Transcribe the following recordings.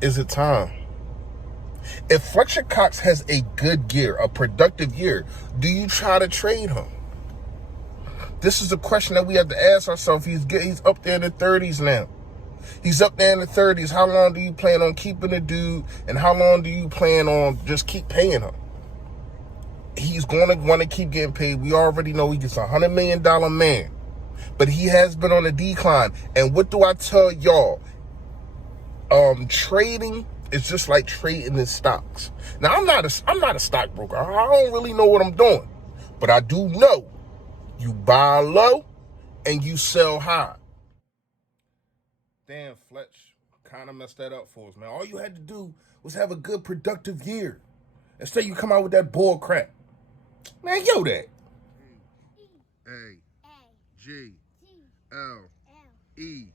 Is it time? If Fletcher Cox has a good year, a productive year, do you try to trade him? This is a question that we have to ask ourselves. He's up there in the 30s now. He's up there in the 30s. How long do you plan on keeping the dude? And how long do you plan on just keep paying him? He's going to want to keep getting paid. We already know he gets a $100 million man. But he has been on a decline. And what do I tell y'all? Trading is just like trading in stocks. Now, I'm not a stockbroker. I don't really know what I'm doing. But I do know you buy low and you sell high. Damn, Fletch kind of messed that up for us, man. All you had to do was have a good, productive year. Instead, you come out with that bull crap. Man, yo, that. A G L E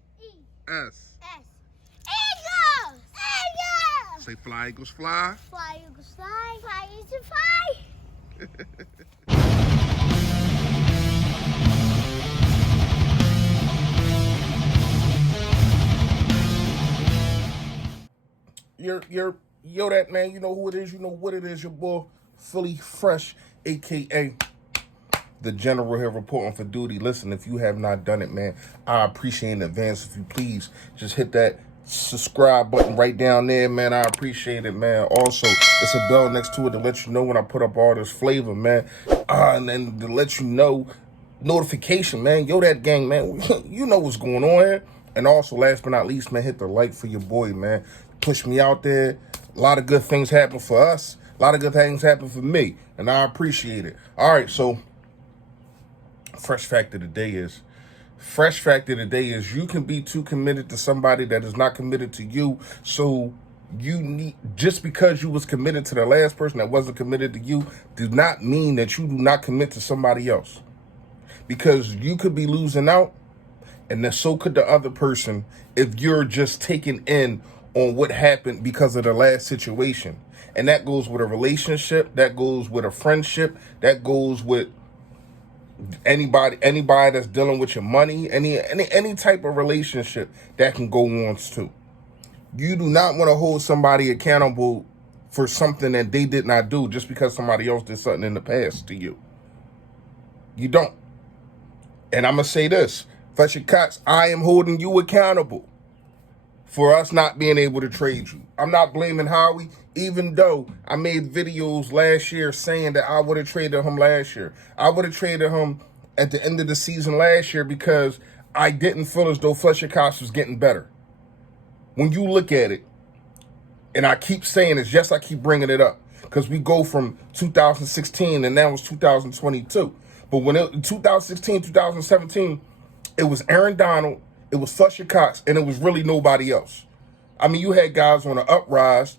S. Eagles! Eagles! Say fly, Eagles, fly. Fly, Eagles, fly. Fly, Eagles, fly. Yo, that, man. You know who it is. You know what it is. Your boy, Fully Fresh, a.k.a. the General here reporting for duty. Listen, if you have not done it, man, I appreciate in advance. If you please, just hit that subscribe button right down there, man. I appreciate it, man. Also, it's a bell next to it to let you know when I put up all this flavor, man. And then to let you know, notification, man. Yo, that gang, man. You know what's going on here. And also, last but not least, man, hit the like for your boy, man. Push me out there. A lot of good things happen for us. A lot of good things happen for me. And I appreciate it. All right, so fresh fact of the day is you can be too committed to somebody that is not committed to you. So you need, just because you was committed to the last person that wasn't committed to you, do not mean that you do not commit to somebody else. Because you could be losing out, and then so could the other person if you're just taking in on what happened because of the last situation. And that goes with a relationship, that goes with a friendship, that goes with anybody that's dealing with your money, any type of relationship that can go on too. You do not want to hold somebody accountable for something that they did not do just because somebody else did something in the past to you. You don't. And I'm going to say this, Fletcher Cox, I am holding you accountable for us not being able to trade you. I'm not blaming Howie, even though I made videos last year saying that I would have traded him last year. I would have traded him at the end of the season last year because I didn't feel as though Fletcher Cox was getting better. When you look at it, and I keep saying this, yes, I keep bringing it up, because we go from 2016 and now it's 2022. But when it 2016, 2017, it was Aaron Donald, it was Fletcher Cox, and it was really nobody else. I mean, you had guys on the uprise.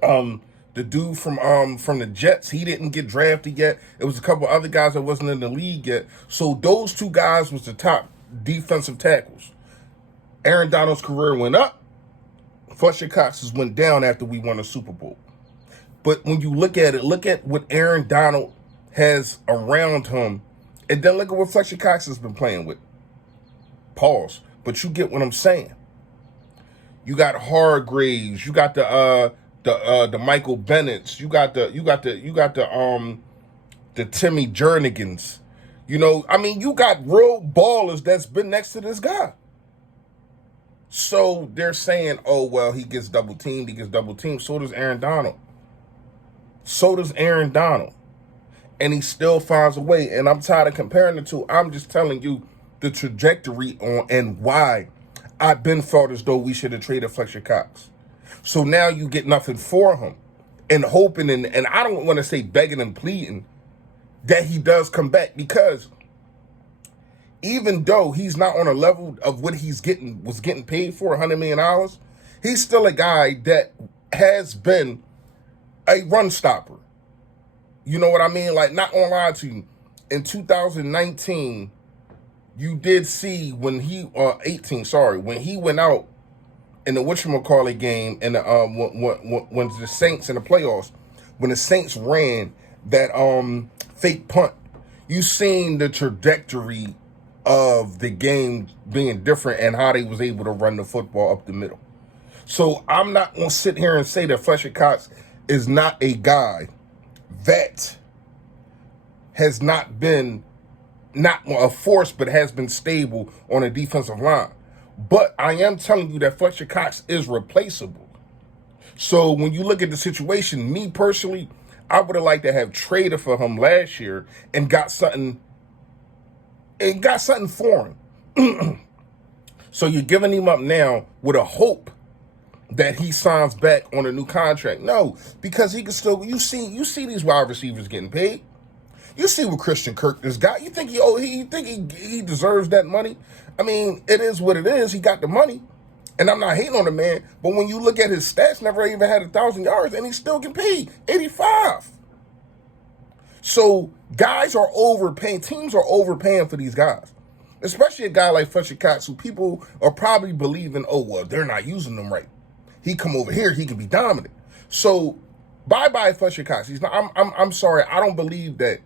The dude from the Jets, he didn't get drafted yet. It was a couple other guys that wasn't in the league yet. So those two guys was the top defensive tackles. Aaron Donald's career went up. Fletcher Cox's went down after we won a Super Bowl. But when you look at it, look at what Aaron Donald has around him, and then look at what Fletcher Cox has been playing with. Pause. But you get what I'm saying. You got Hargraves. You got the Michael Bennett's. You got the Timmy Jernigans. You know, I mean, you got real ballers that's been next to this guy. So they're saying, oh, well, he gets double teamed. So does Aaron Donald. And he still finds a way. And I'm tired of comparing the two. I'm just telling you the trajectory on and why I've been felt as though we should have traded Fletcher Cox. So now you get nothing for him and hoping, and I don't want to say begging and pleading that he does come back, because even though he's not on a level of what was getting paid for, $100 million, he's still a guy that has been a run stopper. You know what I mean? Like, not gonna lie to you, in 2019, you did see when he, when he went out in the whatchamacallit game in the when the Saints in the playoffs, when the Saints ran that fake punt, you seen the trajectory of the game being different and how they was able to run the football up the middle. So I'm not going to sit here and say that Fletcher Cox is not a guy that has not been, not a force, but has been stable on a defensive line. But I am telling you that Fletcher Cox is replaceable. So when you look at the situation, me personally, I would have liked to have traded for him last year and got something for him. So you're giving him up now with a hope that he signs back on a new contract. No, because he can still, you see these wide receivers getting paid. You see what Christian Kirk has got. You think he deserves that money? I mean, it is what it is. He got the money. And I'm not hating on the man, but when you look at his stats, never even had 1,000 yards, and he still getting paid 85. So guys are overpaying. Teams are overpaying for these guys, especially a guy like Fletcher Cox, who people are probably believing, oh well, they're not using them right. He come over here, he can be dominant. So bye Fletcher Cox. He's not. I'm sorry. I don't believe that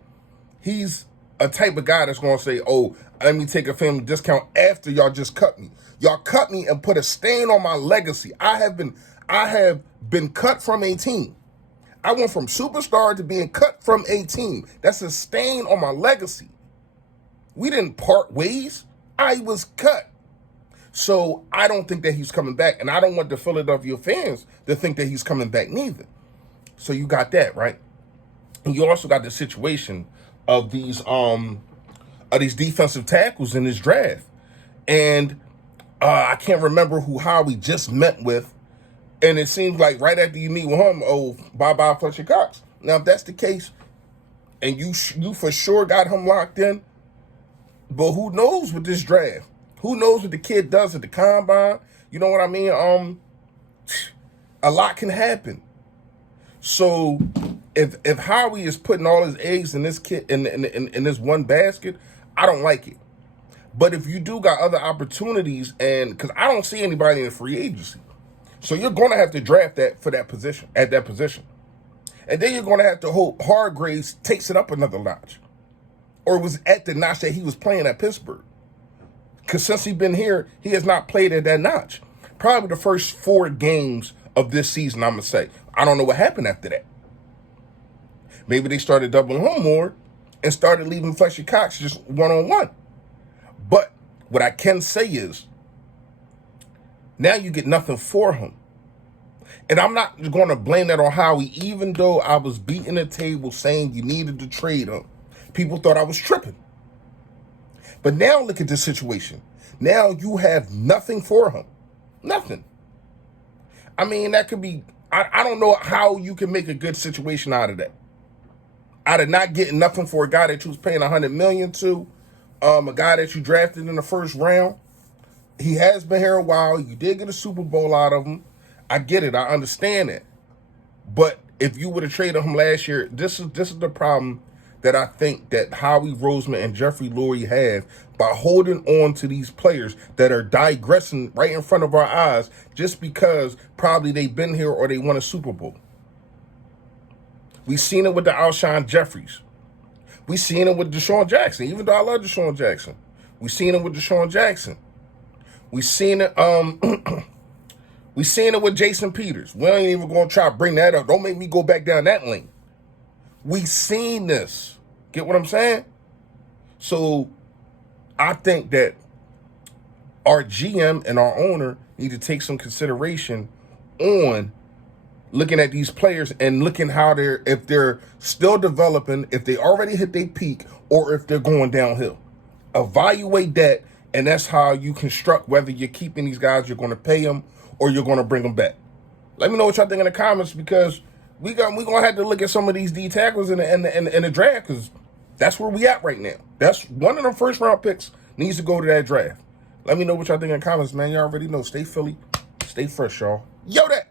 he's a type of guy that's going to say, oh, let me take a family discount after y'all just cut me. Y'all cut me and put a stain on my legacy. I have been cut from a team. I went from superstar to being cut from a team. That's a stain on my legacy. We didn't part ways. I was cut. So I don't think that he's coming back. And I don't want the Philadelphia fans to think that he's coming back neither. So you got that, right? And you also got the situation of these defensive tackles in this draft. And I can't remember who Howie just met with. And it seems like right after you meet with him, oh, bye-bye Fletcher Cox. Now, if that's the case, and you for sure got him locked in, but who knows with this draft? Who knows what the kid does at the combine? You know what I mean? A lot can happen. So if Howie is putting all his eggs in this kid in this one basket, I don't like it. But if you do got other opportunities, and because I don't see anybody in free agency, so you're going to have to draft that for that position, at that position. And then you're going to have to hope Hargraves takes it up another notch, or was at the notch that he was playing at Pittsburgh. Because since he's been here, he has not played at that notch. Probably the first 4 games of this season, I'm going to say. I don't know what happened after that. Maybe they started doubling him more and started leaving Fletcher Cox just one-on-one. But what I can say is, now you get nothing for him. And I'm not going to blame that on Howie, even though I was beating the table saying you needed to trade him. People thought I was tripping. But now look at this situation. Now you have nothing for him. Nothing. I mean, that could be, I don't know how you can make a good situation out of that. Out of not getting nothing for a guy that you was paying $100 million to, a guy that you drafted in the first round. He has been here a while. You did get a Super Bowl out of him. I get it. I understand it. But if you would have traded him last year, this is the problem that I think that Howie Roseman and Jeffrey Lurie have by holding on to these players that are digressing right in front of our eyes just because probably they've been here or they won a Super Bowl. We've seen it with the Alshon Jeffries. We've seen it with Deshaun Jackson, even though I love Deshaun Jackson. We've seen it with Deshaun Jackson. We've seen it, we seen it with Jason Peters. We ain't even going to try to bring that up. Don't make me go back down that lane. We seen this. Get what I'm saying? So I think that our GM and our owner need to take some consideration on looking at these players and looking how if they're still developing, if they already hit their peak, or if they're going downhill. Evaluate that, and that's how you construct whether you're keeping these guys, you're going to pay them, or you're going to bring them back. Let me know what y'all think in the comments, because we're going to have to look at some of these D tackles in the draft, because that's where we at right now. That's one of them first round picks needs to go to that draft. Let me know what y'all think in the comments, man. Y'all already know. Stay Philly. Stay fresh, y'all. Yo, that.